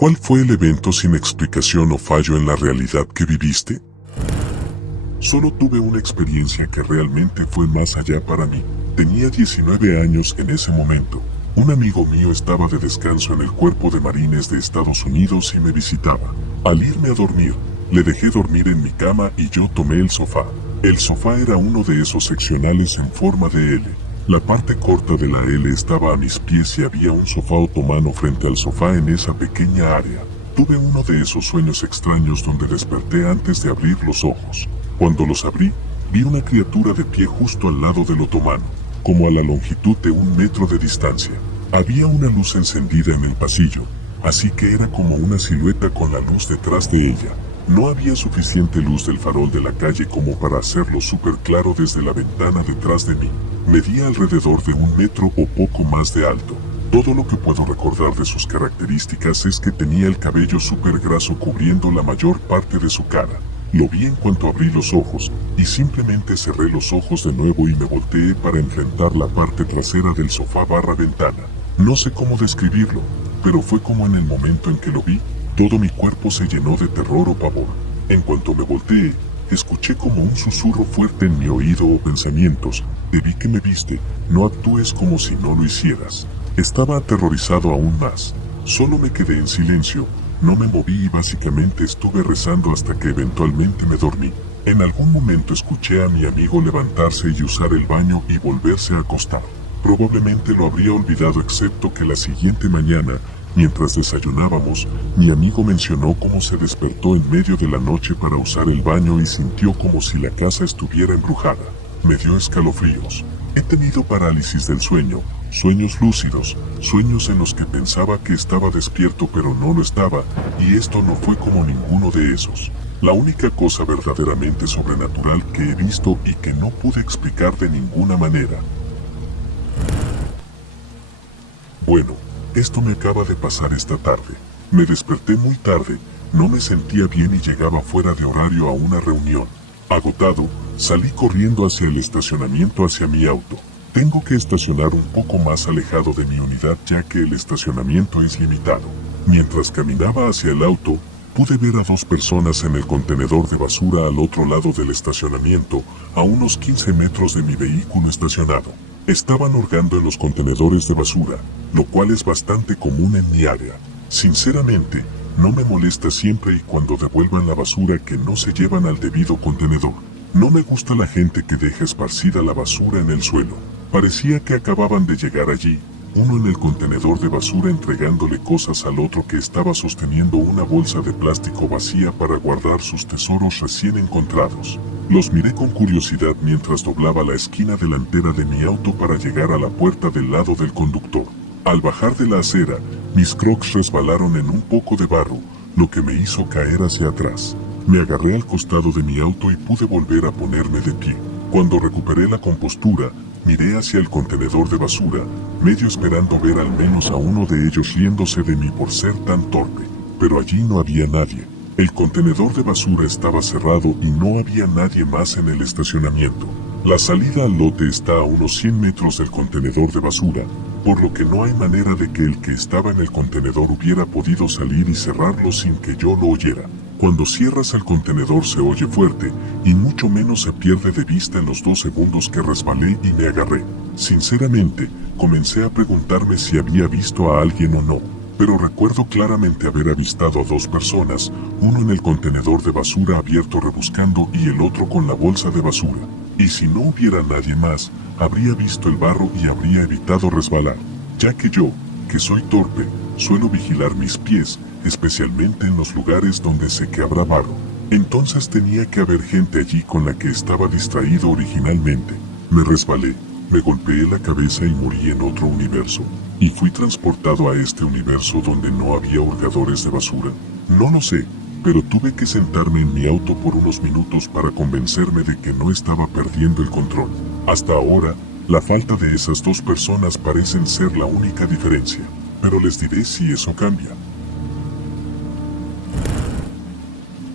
¿Cuál fue el evento sin explicación o fallo en la realidad que viviste? Solo tuve una experiencia que realmente fue más allá para mí. Tenía 19 años en ese momento. Un amigo mío estaba de descanso en el Cuerpo de Marines de Estados Unidos y me visitaba. Al irme a dormir, le dejé dormir en mi cama y yo tomé el sofá. El sofá era uno de esos seccionales en forma de L. La parte corta de la L estaba a mis pies y había un sofá otomano frente al sofá en esa pequeña área. Tuve uno de esos sueños extraños donde desperté antes de abrir los ojos. Cuando los abrí, vi una criatura de pie justo al lado del otomano, como a la longitud de 1 metro de distancia. Había una luz encendida en el pasillo, así que era como una silueta con la luz detrás de ella. No había suficiente luz del farol de la calle como para hacerlo súper claro desde la ventana detrás de mí. Medía alrededor de 1 metro o poco más de alto. Todo lo que puedo recordar de sus características es que tenía el cabello súper graso cubriendo la mayor parte de su cara. Lo vi en cuanto abrí los ojos, y simplemente cerré los ojos de nuevo y me volteé para enfrentar la parte trasera del sofá / ventana. No sé cómo describirlo, pero fue como en el momento en que lo vi, todo mi cuerpo se llenó de terror o pavor. En cuanto me volteé, escuché como un susurro fuerte en mi oído o pensamientos: te vi que me viste, no actúes como si no lo hicieras. Estaba aterrorizado aún más. Solo me quedé en silencio, no me moví y básicamente estuve rezando hasta que eventualmente me dormí. En algún momento escuché a mi amigo levantarse y usar el baño y volverse a acostar. Probablemente lo habría olvidado excepto que la siguiente mañana, mientras desayunábamos, mi amigo mencionó cómo se despertó en medio de la noche para usar el baño y sintió como si la casa estuviera embrujada. Me dio escalofríos. He tenido parálisis del sueño, sueños lúcidos, sueños en los que pensaba que estaba despierto pero no lo estaba, y esto no fue como ninguno de esos. La única cosa verdaderamente sobrenatural que he visto y que no pude explicar de ninguna manera. Bueno, esto me acaba de pasar esta tarde. Me desperté muy tarde, no me sentía bien y llegaba fuera de horario a una reunión. Agotado, salí corriendo hacia el estacionamiento hacia mi auto. Tengo que estacionar un poco más alejado de mi unidad ya que el estacionamiento es limitado. Mientras caminaba hacia el auto, pude ver a 2 personas en el contenedor de basura al otro lado del estacionamiento, a unos 15 metros de mi vehículo estacionado. Estaban hurgando en los contenedores de basura, lo cual es bastante común en mi área. Sinceramente, no me molesta siempre y cuando devuelvan la basura que no se llevan al debido contenedor. No me gusta la gente que deja esparcida la basura en el suelo. Parecía que acababan de llegar allí, uno en el contenedor de basura entregándole cosas al otro que estaba sosteniendo una bolsa de plástico vacía para guardar sus tesoros recién encontrados. Los miré con curiosidad mientras doblaba la esquina delantera de mi auto para llegar a la puerta del lado del conductor. Al bajar de la acera, mis crocs resbalaron en un poco de barro, lo que me hizo caer hacia atrás. Me agarré al costado de mi auto y pude volver a ponerme de pie. Cuando recuperé la compostura, miré hacia el contenedor de basura, medio esperando ver al menos a uno de ellos riéndose de mí por ser tan torpe. Pero allí no había nadie. El contenedor de basura estaba cerrado y no había nadie más en el estacionamiento. La salida al lote está a unos 100 metros del contenedor de basura, por lo que no hay manera de que el que estaba en el contenedor hubiera podido salir y cerrarlo sin que yo lo oyera. Cuando cierras el contenedor se oye fuerte, y mucho menos se pierde de vista en los 2 segundos que resbalé y me agarré. Sinceramente, comencé a preguntarme si había visto a alguien o no, pero recuerdo claramente haber avistado a 2 personas, uno en el contenedor de basura abierto rebuscando y el otro con la bolsa de basura. Y si no hubiera nadie más, habría visto el barro y habría evitado resbalar, ya que yo, que soy torpe, suelo vigilar mis pies, especialmente en los lugares donde sé que habrá barro. Entonces tenía que haber gente allí con la que estaba distraído originalmente. Me resbalé, me golpeé la cabeza y morí en otro universo. ¿Y fui transportado a este universo donde no había hurgadores de basura? No lo sé, pero tuve que sentarme en mi auto por unos minutos para convencerme de que no estaba perdiendo el control. Hasta ahora, la falta de esas 2 personas parecen ser la única diferencia, pero les diré si eso cambia.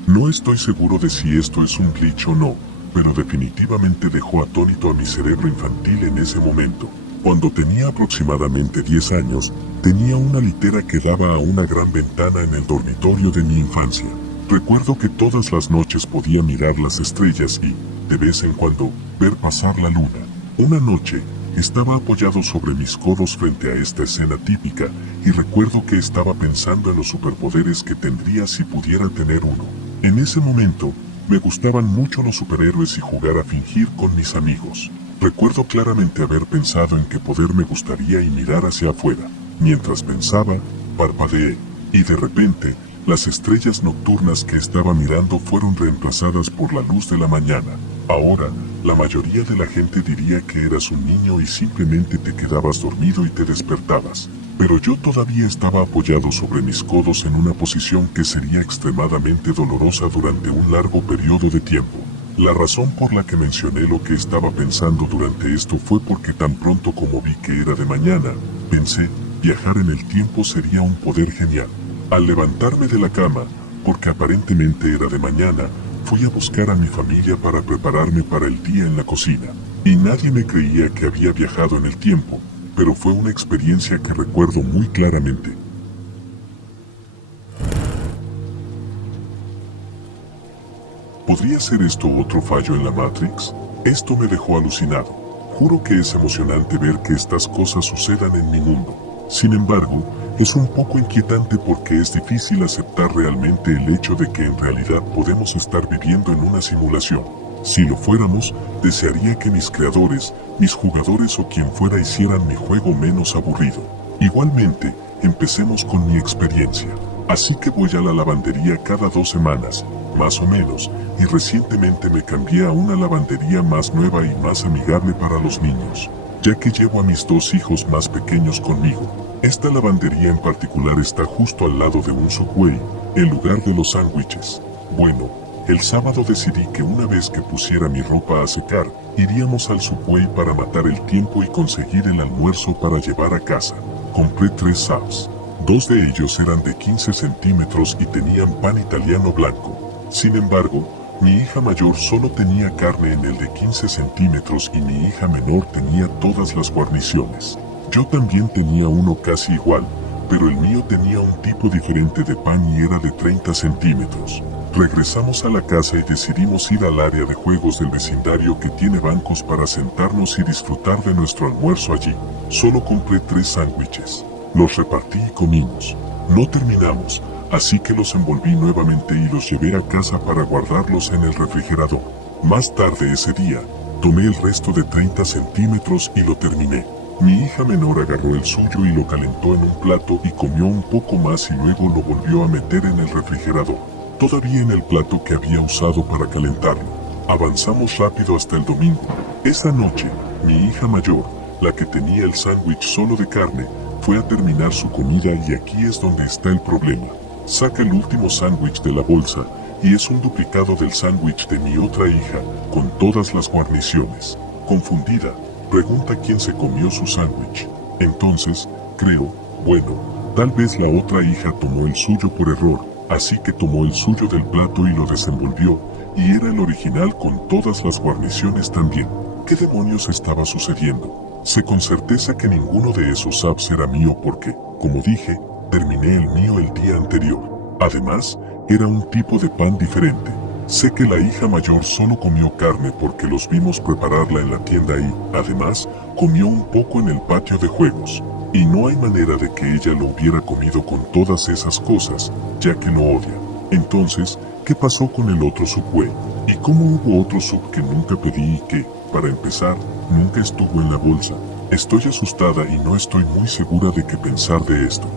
No estoy seguro de si esto es un glitch o no, pero definitivamente dejó atónito a mi cerebro infantil en ese momento. Cuando tenía aproximadamente 10 años, tenía una litera que daba a una gran ventana en el dormitorio de mi infancia. Recuerdo que todas las noches podía mirar las estrellas y, de vez en cuando, ver pasar la luna. Una noche, estaba apoyado sobre mis codos frente a esta escena típica y recuerdo que estaba pensando en los superpoderes que tendría si pudiera tener uno. En ese momento, me gustaban mucho los superhéroes y jugar a fingir con mis amigos. Recuerdo claramente haber pensado en qué poder me gustaría y mirar hacia afuera. Mientras pensaba, parpadeé, y de repente, las estrellas nocturnas que estaba mirando fueron reemplazadas por la luz de la mañana. Ahora, la mayoría de la gente diría que eras un niño y simplemente te quedabas dormido y te despertabas. Pero yo todavía estaba apoyado sobre mis codos en una posición que sería extremadamente dolorosa durante un largo periodo de tiempo. La razón por la que mencioné lo que estaba pensando durante esto fue porque tan pronto como vi que era de mañana, pensé, viajar en el tiempo sería un poder genial. Al levantarme de la cama, porque aparentemente era de mañana, fui a buscar a mi familia para prepararme para el día en la cocina. Y nadie me creía que había viajado en el tiempo, pero fue una experiencia que recuerdo muy claramente. ¿Podría ser esto otro fallo en la Matrix? Esto me dejó alucinado. Juro que es emocionante ver que estas cosas sucedan en mi mundo. Sin embargo, es un poco inquietante porque es difícil aceptar realmente el hecho de que en realidad podemos estar viviendo en una simulación. Si lo fuéramos, desearía que mis creadores, mis jugadores o quien fuera hicieran mi juego menos aburrido. Igualmente, empecemos con mi experiencia. Así que voy a la lavandería cada 2 semanas, más o menos, y recientemente me cambié a una lavandería más nueva y más amigable para los niños, ya que llevo a mis 2 hijos más pequeños conmigo. Esta lavandería en particular está justo al lado de un Subway, en lugar de los sándwiches. Bueno, el sábado decidí que una vez que pusiera mi ropa a secar, iríamos al Subway para matar el tiempo y conseguir el almuerzo para llevar a casa. Compré 3 subs. 2 de ellos eran de 15 centímetros y tenían pan italiano blanco. Sin embargo, mi hija mayor solo tenía carne en el de 15 centímetros y mi hija menor tenía todas las guarniciones. Yo también tenía uno casi igual, pero el mío tenía un tipo diferente de pan y era de 30 centímetros. Regresamos a la casa y decidimos ir al área de juegos del vecindario que tiene bancos para sentarnos y disfrutar de nuestro almuerzo allí. Solo compré 3 sándwiches. Los repartí y comimos. No terminamos, así que los envolví nuevamente y los llevé a casa para guardarlos en el refrigerador. Más tarde ese día, tomé el resto de 30 centímetros y lo terminé. Mi hija menor agarró el suyo y lo calentó en un plato y comió un poco más y luego lo volvió a meter en el refrigerador, todavía en el plato que había usado para calentarlo. Avanzamos rápido hasta el domingo. Esa noche, mi hija mayor, la que tenía el sándwich solo de carne, fue a terminar su comida y aquí es donde está el problema. Saca el último sándwich de la bolsa y es un duplicado del sándwich de mi otra hija, con todas las guarniciones. Confundida, pregunta quién se comió su sándwich. Entonces, creo, bueno, tal vez la otra hija tomó el suyo por error, así que tomó el suyo del plato y lo desenvolvió, y era el original con todas las guarniciones también. ¿Qué demonios estaba sucediendo? Sé con certeza que ninguno de esos subs era mío porque, como dije, terminé el mío el día anterior. Además, era un tipo de pan diferente. Sé que la hija mayor solo comió carne porque los vimos prepararla en la tienda y, además, comió un poco en el patio de juegos. Y no hay manera de que ella lo hubiera comido con todas esas cosas, ya que lo odia. Entonces, ¿qué pasó con el otro Subway? ¿Y cómo hubo otro sub que nunca pedí y que, para empezar, nunca estuvo en la bolsa? Estoy asustada y no estoy muy segura de qué pensar de esto.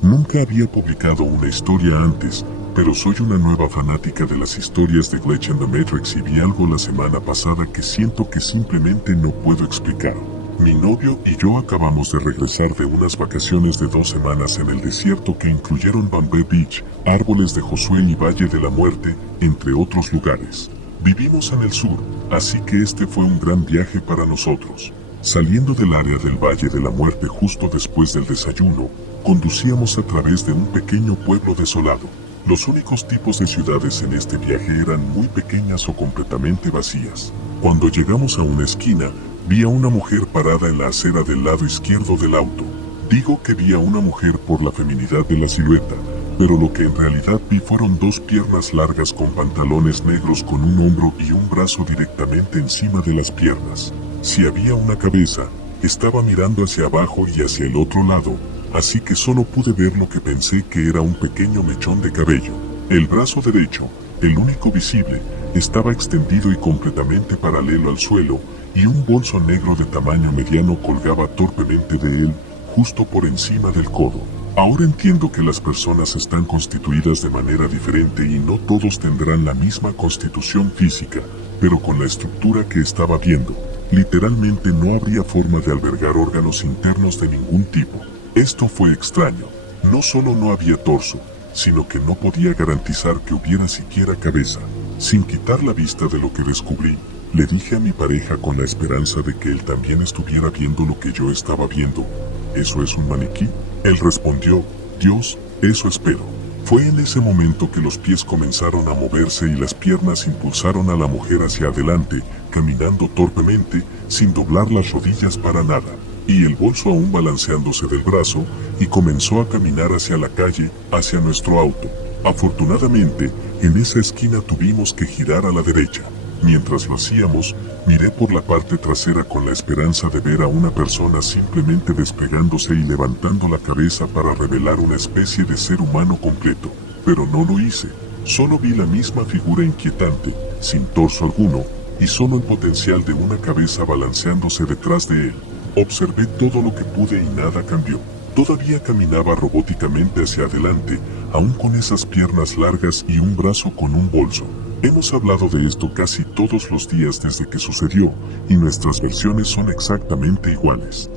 Nunca había publicado una historia antes, pero soy una nueva fanática de las historias de Glitch and the Matrix y vi algo la semana pasada que siento que simplemente no puedo explicar. Mi novio y yo acabamos de regresar de unas vacaciones de 2 semanas en el desierto que incluyeron Bombay Beach, Árboles de Josué y Valle de la Muerte, entre otros lugares. Vivimos en el sur, así que este fue un gran viaje para nosotros. Saliendo del área del Valle de la Muerte justo después del desayuno, conducíamos a través de un pequeño pueblo desolado. Los únicos tipos de ciudades en este viaje eran muy pequeñas o completamente vacías. Cuando llegamos a una esquina, vi a una mujer parada en la acera del lado izquierdo del auto. Digo que vi a una mujer por la feminidad de la silueta, pero lo que en realidad vi fueron dos piernas largas con pantalones negros con un hombro y un brazo directamente encima de las piernas. Si había una cabeza, estaba mirando hacia abajo y hacia el otro lado, así que solo pude ver lo que pensé que era un pequeño mechón de cabello. El brazo derecho, el único visible, estaba extendido y completamente paralelo al suelo, y un bolso negro de tamaño mediano colgaba torpemente de él, justo por encima del codo. Ahora entiendo que las personas están constituidas de manera diferente y no todos tendrán la misma constitución física, pero con la estructura que estaba viendo, literalmente no habría forma de albergar órganos internos de ningún tipo. Esto fue extraño. No solo no había torso, sino que no podía garantizar que hubiera siquiera cabeza. Sin quitar la vista de lo que descubrí, le dije a mi pareja con la esperanza de que él también estuviera viendo lo que yo estaba viendo. ¿Eso es un maniquí? Él respondió, Dios, eso espero. Fue en ese momento que los pies comenzaron a moverse y las piernas impulsaron a la mujer hacia adelante, caminando torpemente, sin doblar las rodillas para nada, y el bolso aún balanceándose del brazo, y comenzó a caminar hacia la calle, hacia nuestro auto. Afortunadamente, en esa esquina tuvimos que girar a la derecha. Mientras lo hacíamos, miré por la parte trasera con la esperanza de ver a una persona simplemente despegándose y levantando la cabeza para revelar una especie de ser humano completo. Pero no lo hice. Solo vi la misma figura inquietante, sin torso alguno, y solo el potencial de una cabeza balanceándose detrás de él. Observé todo lo que pude y nada cambió. Todavía caminaba robóticamente hacia adelante, aún con esas piernas largas y un brazo con un bolso. Hemos hablado de esto casi todos los días desde que sucedió, y nuestras versiones son exactamente iguales.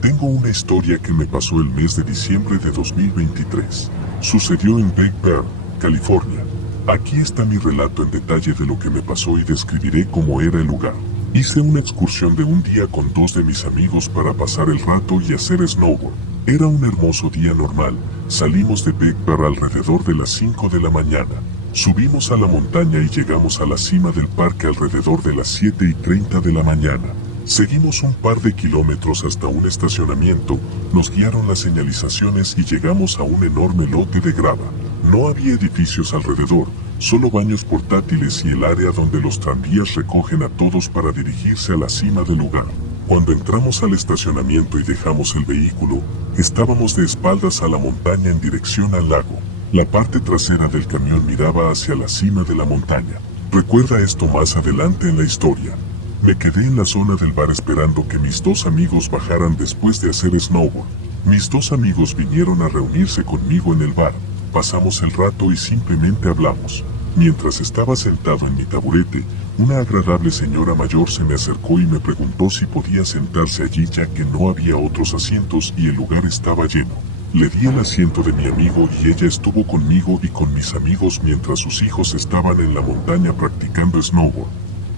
Tengo una historia que me pasó el mes de diciembre de 2023. Sucedió en Big Bear, California. Aquí está mi relato en detalle de lo que me pasó y describiré cómo era el lugar. Hice una excursión de un día con dos de mis amigos para pasar el rato y hacer snowboard. Era un hermoso día normal. Salimos de Big Bear alrededor de las 5 de la mañana. Subimos a la montaña y llegamos a la cima del parque alrededor de las 7:30 de la mañana. Seguimos un par de kilómetros hasta un estacionamiento, nos guiaron las señalizaciones y llegamos a un enorme lote de grava. No había edificios alrededor, solo baños portátiles y el área donde los tranvías recogen a todos para dirigirse a la cima del lugar. Cuando entramos al estacionamiento y dejamos el vehículo, estábamos de espaldas a la montaña en dirección al lago. La parte trasera del camión miraba hacia la cima de la montaña. Recuerda esto más adelante en la historia. Me quedé en la zona del bar esperando que mis dos amigos bajaran después de hacer snowboard. Mis dos amigos vinieron a reunirse conmigo en el bar. Pasamos el rato y simplemente hablamos. Mientras estaba sentado en mi taburete, una agradable señora mayor se me acercó y me preguntó si podía sentarse allí ya que no había otros asientos y el lugar estaba lleno. Le di el asiento de mi amigo y ella estuvo conmigo y con mis amigos mientras sus hijos estaban en la montaña practicando snowboard.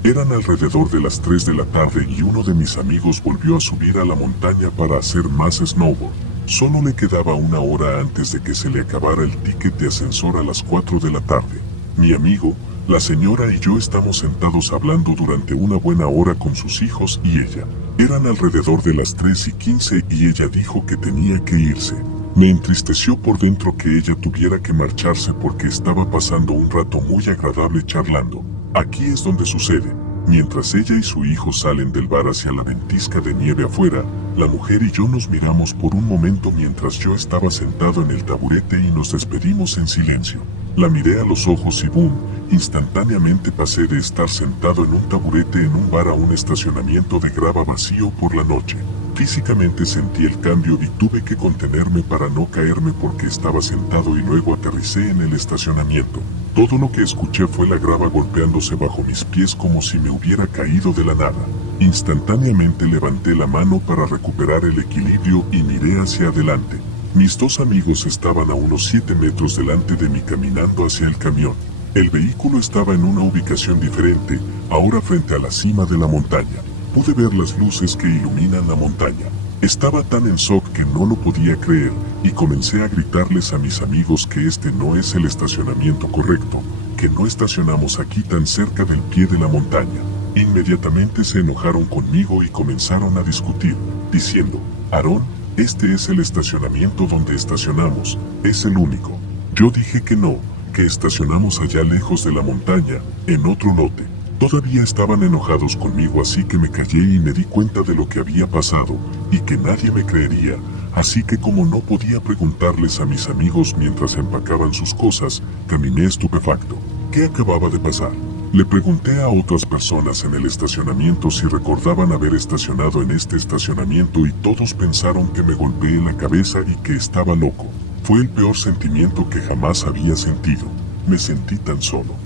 Eran alrededor de las 3 de la tarde y uno de mis amigos volvió a subir a la montaña para hacer más snowboard. Solo le quedaba una hora antes de que se le acabara el ticket de ascensor a las 4 de la tarde. Mi amigo, la señora y yo estamos sentados hablando durante una buena hora con sus hijos y ella. Eran alrededor de las 3:15 y ella dijo que tenía que irse. Me entristeció por dentro que ella tuviera que marcharse porque estaba pasando un rato muy agradable charlando. Aquí es donde sucede. Mientras ella y su hijo salen del bar hacia la ventisca de nieve afuera, la mujer y yo nos miramos por un momento mientras yo estaba sentado en el taburete y nos despedimos en silencio. La miré a los ojos y boom, instantáneamente pasé de estar sentado en un taburete en un bar a un estacionamiento de grava vacío por la noche. Físicamente sentí el cambio y tuve que contenerme para no caerme porque estaba sentado y luego aterricé en el estacionamiento. Todo lo que escuché fue la grava golpeándose bajo mis pies como si me hubiera caído de la nada. Instantáneamente levanté la mano para recuperar el equilibrio y miré hacia adelante. Mis dos amigos estaban a unos 7 metros delante de mí caminando hacia el camión. El vehículo estaba en una ubicación diferente, ahora frente a la cima de la montaña. Pude ver las luces que iluminan la montaña. Estaba tan en shock que no lo podía creer y comencé a gritarles a mis amigos que este no es el estacionamiento correcto, que no estacionamos aquí tan cerca del pie de la montaña. Inmediatamente se enojaron conmigo y comenzaron a discutir, diciendo, Aarón, este es el estacionamiento donde estacionamos, es el único. Yo dije que no, que estacionamos allá lejos de la montaña, en otro lote. Todavía estaban enojados conmigo, así que me callé y me di cuenta de lo que había pasado, y que nadie me creería, así que como no podía preguntarles a mis amigos mientras empacaban sus cosas, caminé estupefacto. ¿Qué acababa de pasar? Le pregunté a otras personas en el estacionamiento si recordaban haber estacionado en este estacionamiento y todos pensaron que me golpeé la cabeza y que estaba loco. Fue el peor sentimiento que jamás había sentido. Me sentí tan solo.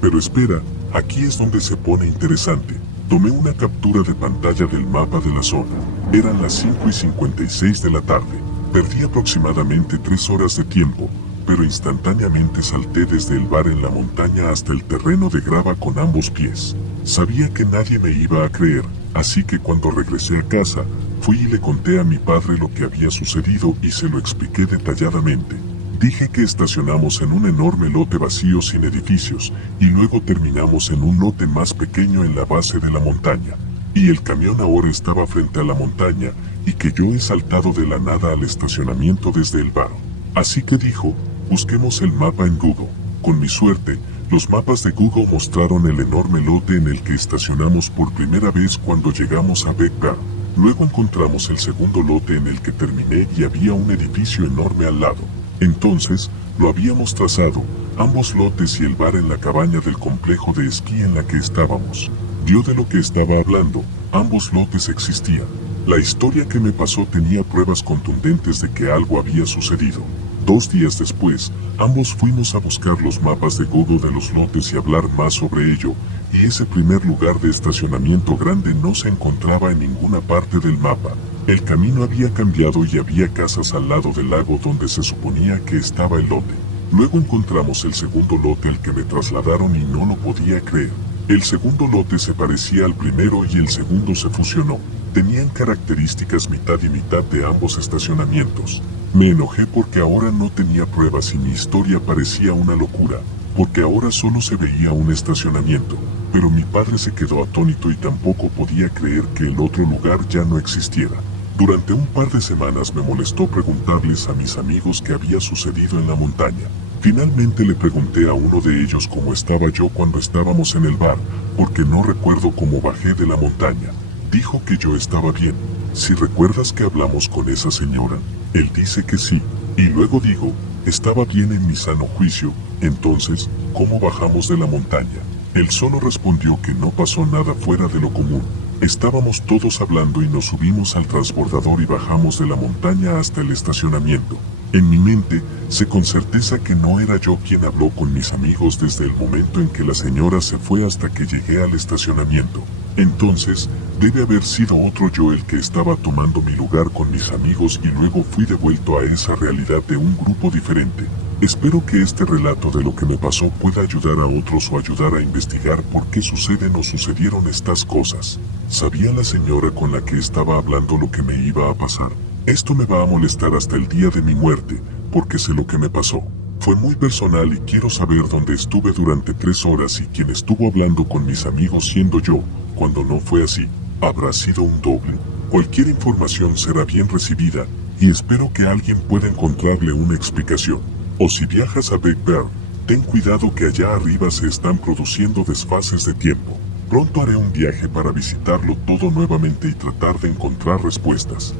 Pero espera, aquí es donde se pone interesante. Tomé una captura de pantalla del mapa de la zona. Eran las 5:56 de la tarde. Perdí aproximadamente 3 horas de tiempo, pero instantáneamente salté desde el bar en la montaña hasta el terreno de grava con ambos pies. Sabía que nadie me iba a creer, así que cuando regresé a casa, fui y le conté a mi padre lo que había sucedido y se lo expliqué detalladamente. Dije que estacionamos en un enorme lote vacío sin edificios, y luego terminamos en un lote más pequeño en la base de la montaña, y el camión ahora estaba frente a la montaña, y que yo he saltado de la nada al estacionamiento desde el bar. Así que dijo, busquemos el mapa en Google. Con mi suerte, los mapas de Google mostraron el enorme lote en el que estacionamos por primera vez cuando llegamos a Big Bear. Luego encontramos el segundo lote en el que terminé y había un edificio enorme al lado. Entonces, lo habíamos trazado, ambos lotes y el bar en la cabaña del complejo de esquí en la que estábamos. Dio de lo que estaba hablando, ambos lotes existían. La historia que me pasó tenía pruebas contundentes de que algo había sucedido. 2 días después, ambos fuimos a buscar los mapas de Google de los lotes y hablar más sobre ello, y ese primer lugar de estacionamiento grande no se encontraba en ninguna parte del mapa. El camino había cambiado y había casas al lado del lago donde se suponía que estaba el lote. Luego encontramos el segundo lote al que me trasladaron y no lo podía creer. El segundo lote se parecía al primero y el segundo se fusionó. Tenían características mitad y mitad de ambos estacionamientos. Me enojé porque ahora no tenía pruebas y mi historia parecía una locura, porque ahora solo se veía un estacionamiento, pero mi padre se quedó atónito y tampoco podía creer que el otro lugar ya no existiera. Durante un par de semanas me molestó preguntarles a mis amigos qué había sucedido en la montaña. Finalmente le pregunté a uno de ellos cómo estaba yo cuando estábamos en el bar, porque no recuerdo cómo bajé de la montaña. Dijo que yo estaba bien. Si recuerdas que hablamos con esa señora, él dice que sí. Y luego digo, estaba bien en mi sano juicio, entonces, ¿cómo bajamos de la montaña? Él solo respondió que no pasó nada fuera de lo común. Estábamos todos hablando y nos subimos al transbordador y bajamos de la montaña hasta el estacionamiento. En mi mente, sé con certeza que no era yo quien habló con mis amigos desde el momento en que la señora se fue hasta que llegué al estacionamiento. Entonces, debe haber sido otro yo el que estaba tomando mi lugar con mis amigos y luego fui devuelto a esa realidad de un grupo diferente. Espero que este relato de lo que me pasó pueda ayudar a otros o ayudar a investigar por qué suceden o sucedieron estas cosas. ¿Sabía la señora con la que estaba hablando lo que me iba a pasar? Esto me va a molestar hasta el día de mi muerte, porque sé lo que me pasó. Fue muy personal y quiero saber dónde estuve durante 3 horas y quién estuvo hablando con mis amigos siendo yo, cuando no fue así. ¿Habrá sido un doble? Cualquier información será bien recibida, y espero que alguien pueda encontrarle una explicación. O si viajas a Big Bear, ten cuidado que allá arriba se están produciendo desfases de tiempo. Pronto haré un viaje para visitarlo todo nuevamente y tratar de encontrar respuestas.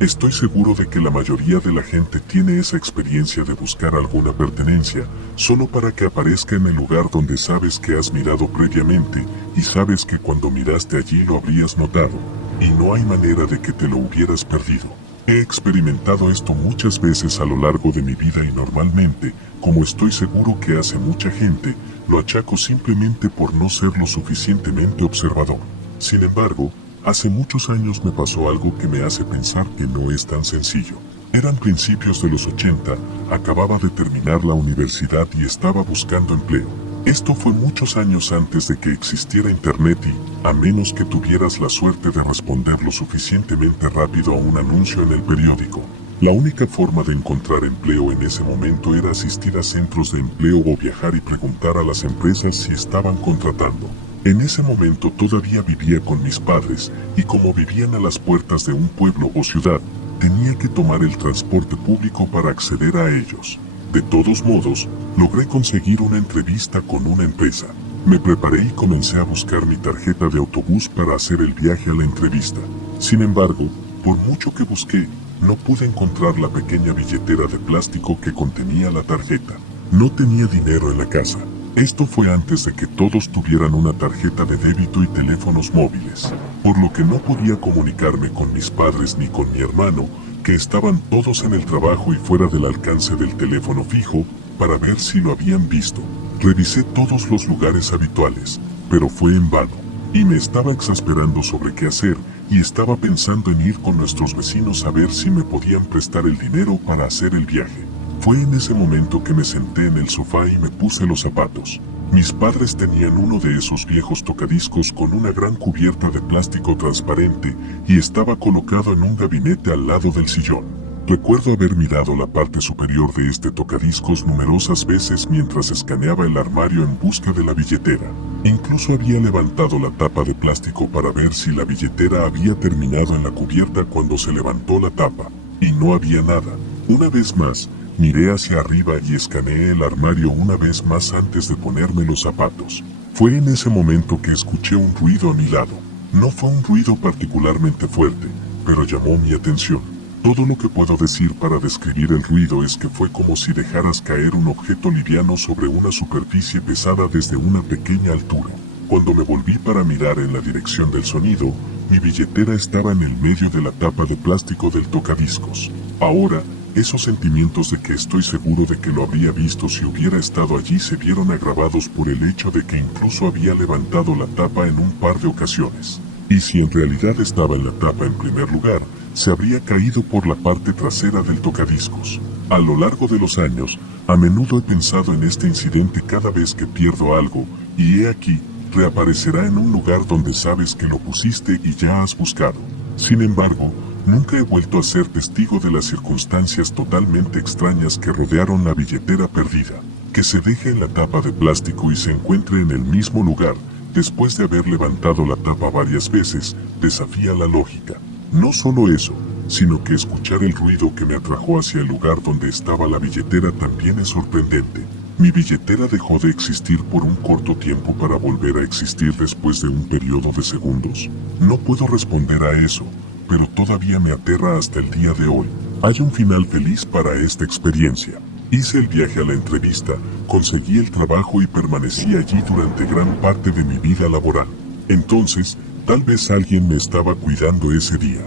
Estoy seguro de que la mayoría de la gente tiene esa experiencia de buscar alguna pertenencia, solo para que aparezca en el lugar donde sabes que has mirado previamente, y sabes que cuando miraste allí lo habrías notado, y no hay manera de que te lo hubieras perdido. He experimentado esto muchas veces a lo largo de mi vida y normalmente, como estoy seguro que hace mucha gente, lo achaco simplemente por no ser lo suficientemente observador. Sin embargo, hace muchos años me pasó algo que me hace pensar que no es tan sencillo. Eran principios de los 80, acababa de terminar la universidad y estaba buscando empleo. Esto fue muchos años antes de que existiera internet y, a menos que tuvieras la suerte de responder lo suficientemente rápido a un anuncio en el periódico, la única forma de encontrar empleo en ese momento era asistir a centros de empleo o viajar y preguntar a las empresas si estaban contratando. En ese momento todavía vivía con mis padres y como vivían a las puertas de un pueblo o ciudad, tenía que tomar el transporte público para acceder a ellos. De todos modos, logré conseguir una entrevista con una empresa. Me preparé y comencé a buscar mi tarjeta de autobús para hacer el viaje a la entrevista. Sin embargo, por mucho que busqué, no pude encontrar la pequeña billetera de plástico que contenía la tarjeta. No tenía dinero en la casa. Esto fue antes de que todos tuvieran una tarjeta de débito y teléfonos móviles, por lo que no podía comunicarme con mis padres ni con mi hermano, que estaban todos en el trabajo y fuera del alcance del teléfono fijo, para ver si lo habían visto. Revisé todos los lugares habituales, pero fue en vano, y me estaba exasperando sobre qué hacer, y estaba pensando en ir con nuestros vecinos a ver si me podían prestar el dinero para hacer el viaje. Fue en ese momento que me senté en el sofá y me puse los zapatos. Mis padres tenían uno de esos viejos tocadiscos con una gran cubierta de plástico transparente y estaba colocado en un gabinete al lado del sillón. Recuerdo haber mirado la parte superior de este tocadiscos numerosas veces mientras escaneaba el armario en busca de la billetera. Incluso había levantado la tapa de plástico para ver si la billetera había terminado en la cubierta cuando se levantó la tapa, y no había nada. Una vez más, miré hacia arriba y escaneé el armario una vez más antes de ponerme los zapatos. Fue en ese momento que escuché un ruido a mi lado. No fue un ruido particularmente fuerte, pero llamó mi atención. Todo lo que puedo decir para describir el ruido es que fue como si dejaras caer un objeto liviano sobre una superficie pesada desde una pequeña altura. Cuando me volví para mirar en la dirección del sonido, mi billetera estaba en el medio de la tapa de plástico del tocadiscos. Ahora, esos sentimientos de que estoy seguro de que lo habría visto si hubiera estado allí se vieron agravados por el hecho de que incluso había levantado la tapa en un par de ocasiones. Y si en realidad estaba en la tapa en primer lugar, se habría caído por la parte trasera del tocadiscos. A lo largo de los años, a menudo he pensado en este incidente cada vez que pierdo algo, y he aquí, reaparecerá en un lugar donde sabes que lo pusiste y ya has buscado. Sin embargo, nunca he vuelto a ser testigo de las circunstancias totalmente extrañas que rodearon la billetera perdida. Que se deje en la tapa de plástico y se encuentre en el mismo lugar, después de haber levantado la tapa varias veces, desafía la lógica. No solo eso, sino que escuchar el ruido que me atrajo hacia el lugar donde estaba la billetera también es sorprendente. Mi billetera dejó de existir por un corto tiempo para volver a existir después de un periodo de segundos. No puedo responder a eso, pero todavía me aterra hasta el día de hoy. Hay un final feliz para esta experiencia. Hice el viaje a la entrevista, conseguí el trabajo y permanecí allí durante gran parte de mi vida laboral. Entonces, tal vez alguien me estaba cuidando ese día.